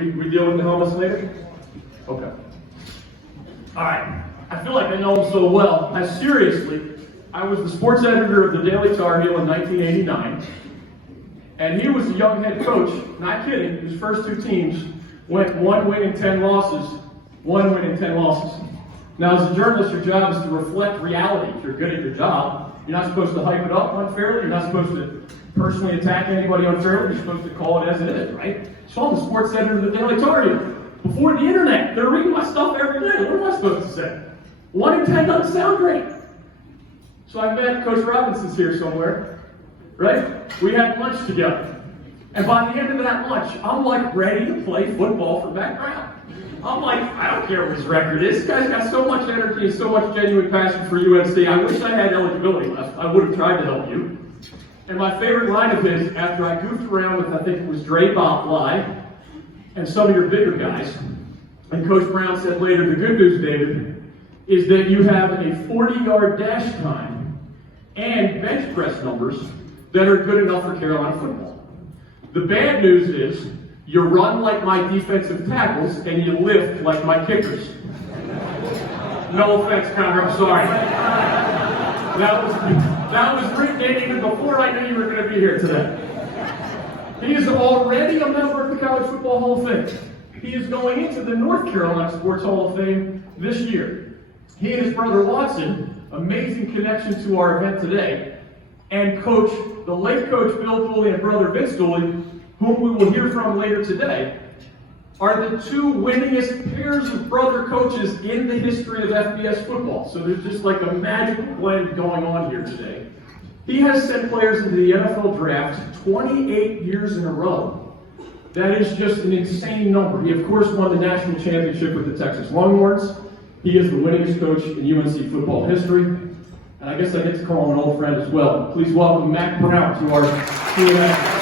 we deal with the helmets later? Okay. All right. I feel like I know him so well. Seriously, I was the sports editor of the Daily Tar Heel in 1989, and he was a young head coach. Not kidding. His first two teams went 1 win and 10 losses. 1 win and 10 losses. Now, as a journalist, your job is to reflect reality. If you're good at your job, you're not supposed to hype it up unfairly. You're not supposed to personally attack anybody unfairly. You're supposed to call it as it is, right? So I'm the sports editor of the Daily Tar Heel. Before the internet, they're reading my stuff every day. What am I supposed to say? 1 in 10 doesn't sound great. So I met Coach Robinson's here somewhere, right? We had lunch together. And by the end of that lunch, I'm like ready to play football for Mack Brown. I'm like, I don't care what his record is. This guy's got so much energy and so much genuine passion for UNC. I wish I had eligibility left. I would have tried to help you. And my favorite line of his, after I goofed around with, I think it was Dre Botfly and some of your bigger guys, and Coach Brown said later, the good news, David, is that you have a 40-yard dash time and bench press numbers that are good enough for Carolina football. The bad news is you run like my defensive tackles and you lift like my kickers. No offense, Connor, I'm sorry. That was written in even before I knew you were going to be here today. He is already a member of the College Football Hall of Fame. He is going into the North Carolina Sports Hall of Fame this year. He and his brother Watson, amazing connection to our event today, and the late coach Bill Dooley and brother Vince Dooley, whom we will hear from later today, are the two winningest pairs of brother coaches in the history of FBS football. So there's just like a magical blend going on here today. He has sent players into the NFL draft 28 years in a row. That is just an insane number. He, of course, won the national championship with the Texas Longhorns. He is the winningest coach in UNC football history. And I guess I get to call him an old friend as well. Please welcome Mack Brown to our Q&A.